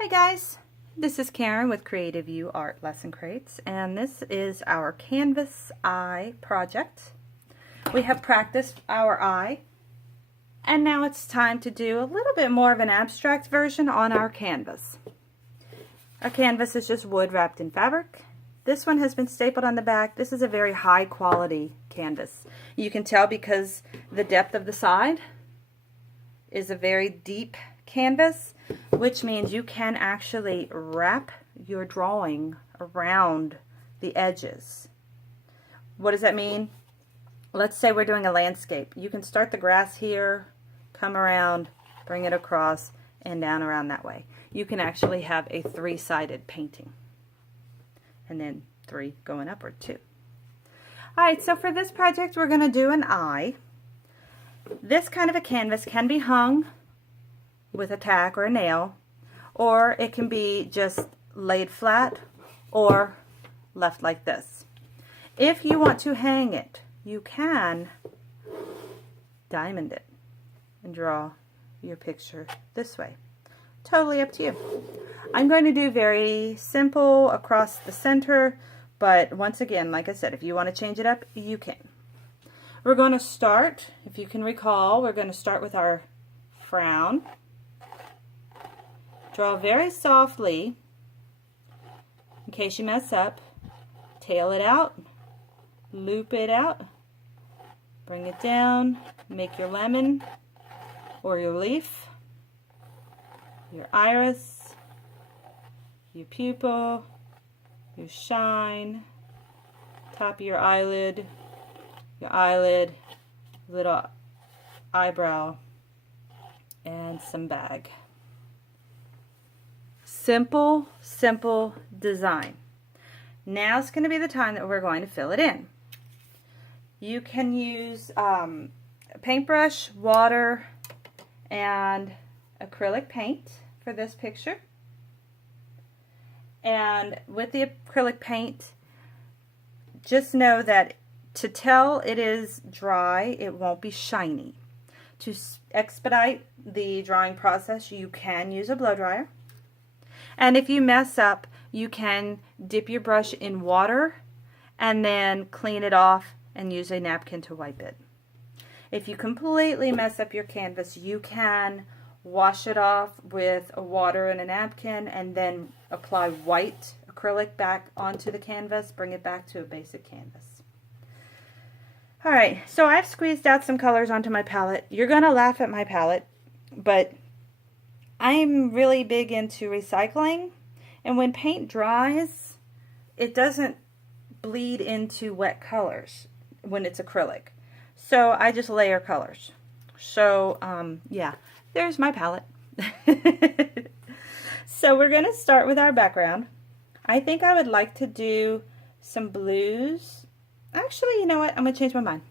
Hey guys, this is Karen with Creative You Art Lesson Crates, and this is our Canvas Eye project. We have practiced our eye, and now it's time to do a little bit more of an abstract version on our canvas. Our canvas is just wood wrapped in fabric. This one has been stapled on the back. This is a very high quality canvas. You can tell because the depth of the side is a very deep canvas, which means you can actually wrap your drawing around the edges. What does that mean? Let's say we're doing a landscape. You can start the grass here, come around, bring it across, and down around that way. You can actually have a three-sided painting. And then three going upward too. Alright, so for this project we're going to do an eye. This kind of a canvas can be hung with a tack or a nail, or it can be just laid flat or left like this. If you want to hang it, you can diamond it and draw your picture this way. Totally up to you. I'm going to do very simple across the center, but once again, like I said, if you want to change it up, you can. We're going to start, if you can recall, we're going to start with our frown. Draw very softly, in case you mess up. Tail it out, loop it out, bring it down, make your lemon or your leaf, your iris, your pupil, your shine, top of your eyelid, little eyebrow, and some bag. Simple, simple design. Now's going to be the time that we're going to fill it in. You can use a paintbrush, water, and acrylic paint for this picture. And with the acrylic paint, just know that to tell it is dry, it won't be shiny. To expedite the drawing process, you can use a blow dryer. And if you mess up, you can dip your brush in water and then clean it off and use a napkin to wipe it. If you completely mess up your canvas, you can wash it off with a water and a napkin and then apply white acrylic back onto the canvas, bring it back to a basic canvas. Alright, so I've squeezed out some colors onto my palette. You're going to laugh at my palette, but I'm really big into recycling, and when paint dries, it doesn't bleed into wet colors when it's acrylic. So I just layer colors. So yeah, there's my palette. So we're going to start with our background. I think I would like to do some blues. Actually, you know what? I'm going to change my mind.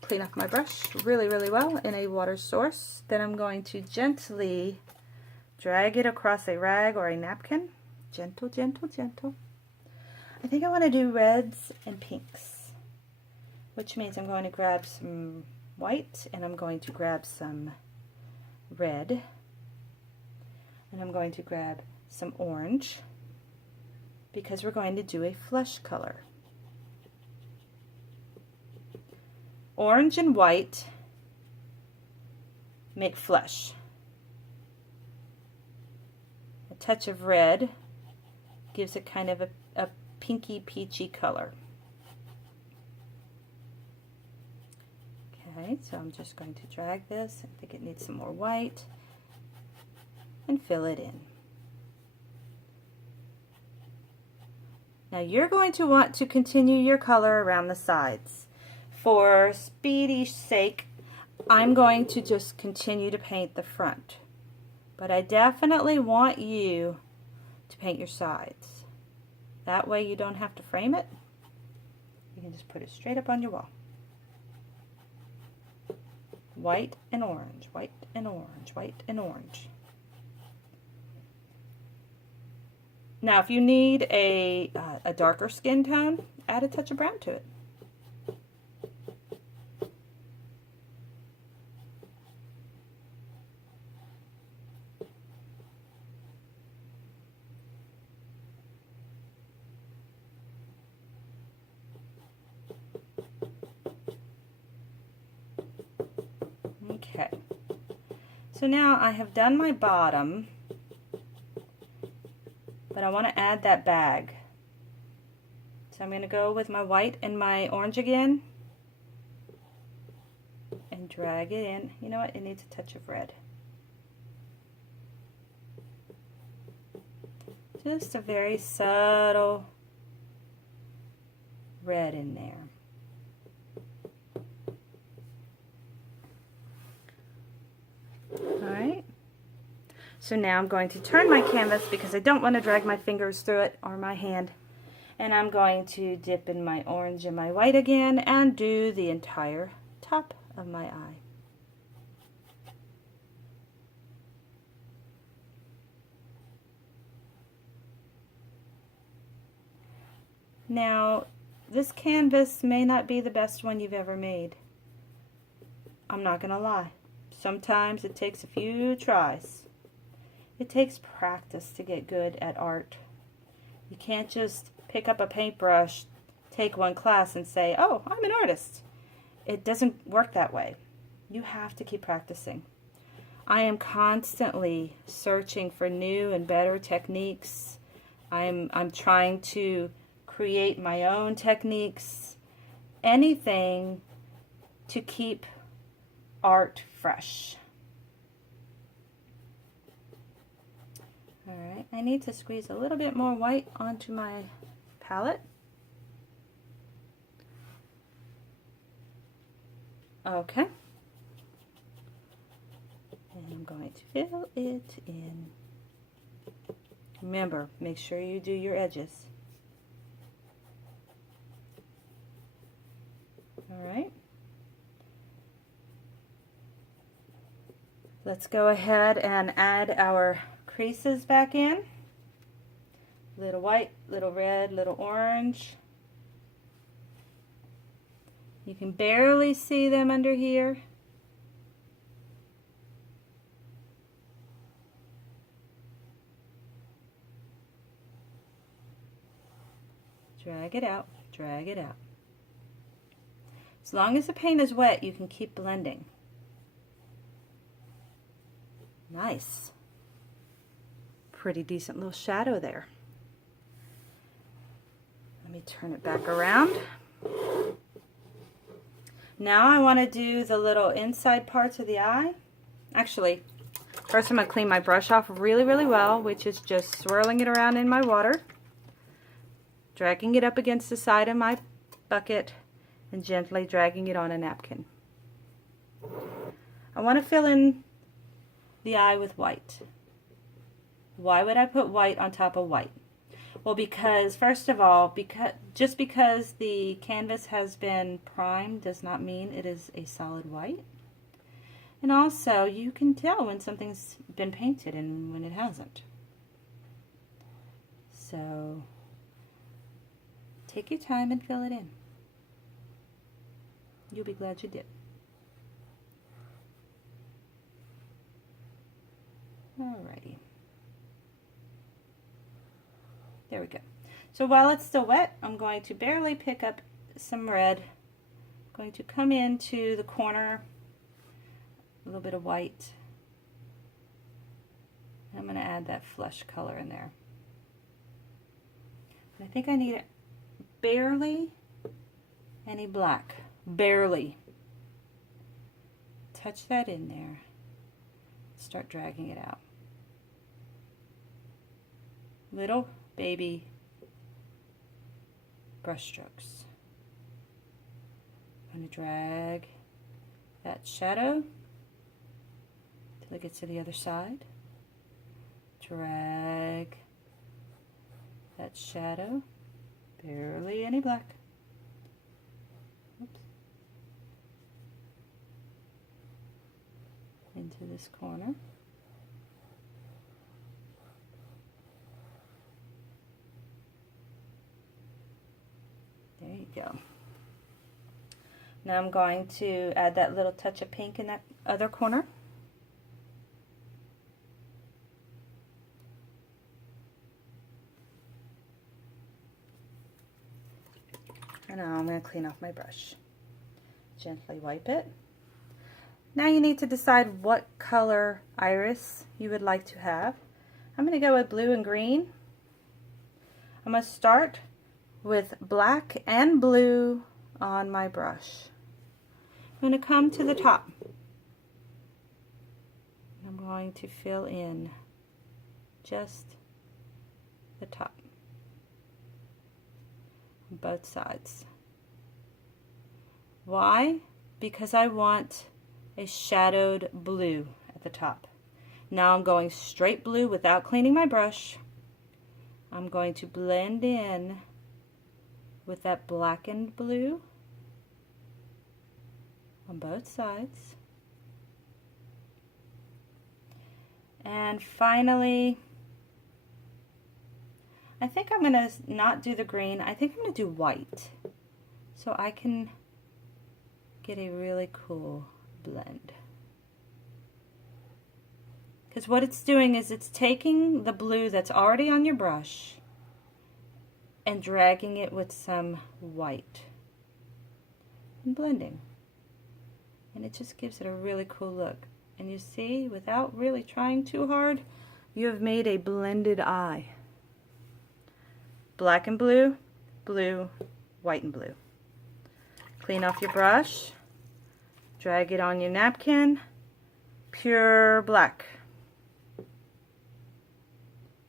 Clean off my brush really, really well in a water source. Then I'm going to gently drag it across a rag or a napkin. Gentle, gentle, gentle. I think I want to do reds and pinks, which means I'm going to grab some white and I'm going to grab some red and I'm going to grab some orange because we're going to do a flesh color. Orange and white make flesh. A touch of red gives it kind of a pinky peachy color. Okay, so I'm just going to drag this. I think it needs some more white and fill it in. Now you're going to want to continue your color around the sides. For speedy's sake, I'm going to just continue to paint the front. But I definitely want you to paint your sides. That way you don't have to frame it. You can just put it straight up on your wall. White and orange, white and orange, white and orange. Now if you need a darker skin tone, add a touch of brown to it. So now I have done my bottom, but I want to add that bag. So I'm going to go with my white and my orange again and drag it in. You know what? It needs a touch of red. Just a very subtle red in there. Alright, so now I'm going to turn my canvas because I don't want to drag my fingers through it or my hand. And I'm going to dip in my orange and my white again and do the entire top of my eye. Now, this canvas may not be the best one you've ever made. I'm not going to lie. Sometimes it takes a few tries. It takes practice to get good at art. You can't just pick up a paintbrush, take one class and say, oh, I'm an artist. It doesn't work that way. You have to keep practicing. I am constantly searching for new and better techniques. I'm trying to create my own techniques, anything to keep art fresh. Alright, I need to squeeze a little bit more white onto my palette. Okay. And I'm going to fill it in. Remember, make sure you do your edges. Alright. Let's go ahead and add our creases back in. Little white, little red, little orange. You can barely see them under here. Drag it out, drag it out. As long as the paint is wet, you can keep blending. Nice. Pretty decent little shadow there. Let me turn it back around. Now I want to do the little inside parts of the eye. Actually, first I'm going to clean my brush off really, really well, which is just swirling it around in my water, dragging it up against the side of my bucket, and gently dragging it on a napkin. I want to fill in the eye with white. Why would I put white on top of white? Well, because first of all, just because the canvas has been primed does not mean it is a solid white. And also, you can tell when something's been painted and when it hasn't. So, take your time and fill it in. You'll be glad you did. Alrighty. There we go. So while it's still wet, I'm going to barely pick up some red. I'm going to come into the corner, a little bit of white. And I'm going to add that flesh color in there. And I think I need barely any black. Barely. Touch that in there. Start dragging it out. Little baby brush strokes. I'm going to drag that shadow till it gets to the other side. Drag that shadow. Barely any black. Oops. Into this corner. There you go. Now I'm going to add that little touch of pink in that other corner. And now I'm going to clean off my brush. Gently wipe it. Now you need to decide what color iris you would like to have. I'm going to go with blue and green. I'm going to start with black and blue on my brush. I'm going to come to the top. I'm going to fill in just the top on both sides. Why? Because I want a shadowed blue at the top. Now I'm going straight blue without cleaning my brush. I'm going to blend in with that blackened blue on both sides. And finally, I think I'm going to not do the green. I think I'm going to do white so I can get a really cool blend. Because what it's doing is it's taking the blue that's already on your brush and dragging it with some white and blending. And it just gives it a really cool look. And you see, without really trying too hard, you have made a blended eye. Black and blue, blue, white and blue. Clean off your brush, drag it on your napkin, pure black.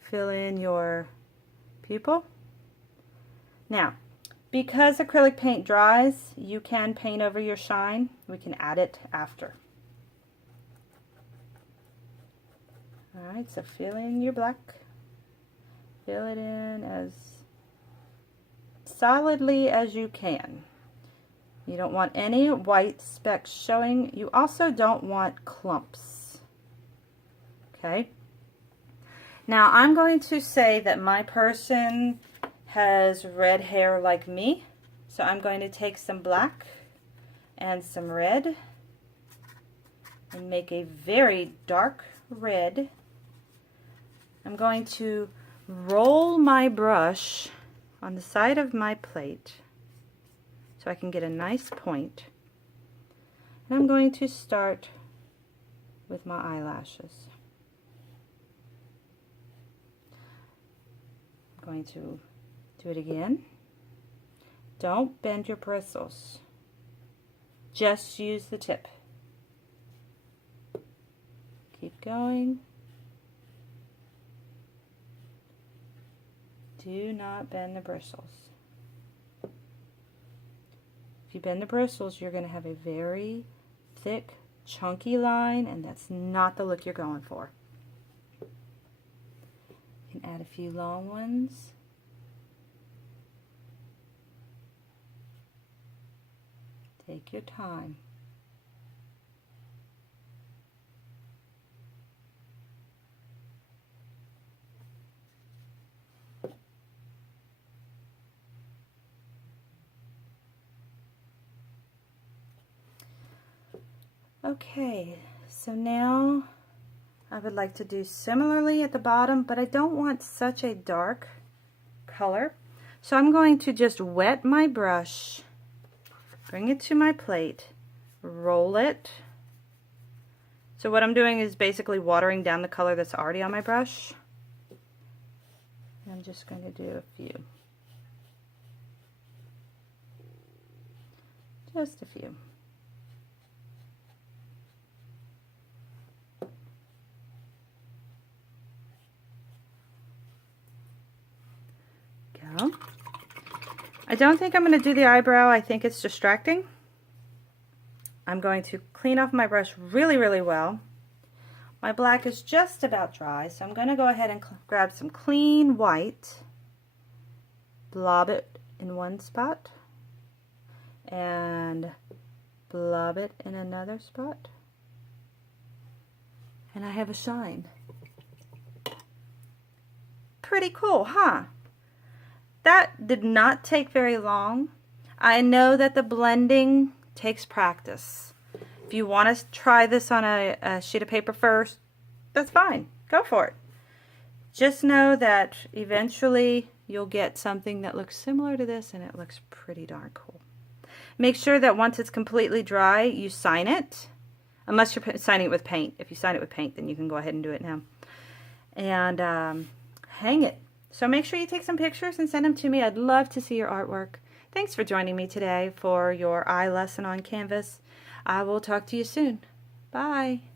Fill in your pupil. Now, because acrylic paint dries, you can paint over your shine. We can add it after. Alright, so fill in your black. Fill it in as solidly as you can. You don't want any white specks showing. You also don't want clumps. Okay? Now I'm going to say that my person has red hair like me. So I'm going to take some black and some red and make a very dark red. I'm going to roll my brush on the side of my plate so I can get a nice point. And I'm going to start with my eyelashes. I'm going to do it again. Don't bend your bristles. Just use the tip. Keep going. Do not bend the bristles. If you bend the bristles, you're going to have a very thick, chunky line, and that's not the look you're going for. You can add a few long ones. Take your time. Okay, so now I would like to do similarly at the bottom, but I don't want such a dark color. So I'm going to just wet my brush, bring it to my plate, roll it. So what I'm doing is basically watering down the color that's already on my brush. I'm just going to do a few. Just a few. I don't think I'm going to do the eyebrow. I think it's distracting. I'm going to clean off my brush really, really well. My black is just about dry, so I'm going to go ahead and grab some clean white, blob it in one spot, and blob it in another spot. And I have a shine. Pretty cool, huh? That did not take very long. I know that the blending takes practice. If you want to try this on a sheet of paper first, that's fine. Go for it. Just know that eventually you'll get something that looks similar to this, and it looks pretty darn cool. Make sure that once it's completely dry, you sign it. Unless you're signing it with paint. If you sign it with paint, then you can go ahead and do it now. And hang it. So make sure you take some pictures and send them to me. I'd love to see your artwork. Thanks for joining me today for your eye lesson on Canvas. I will talk to you soon. Bye.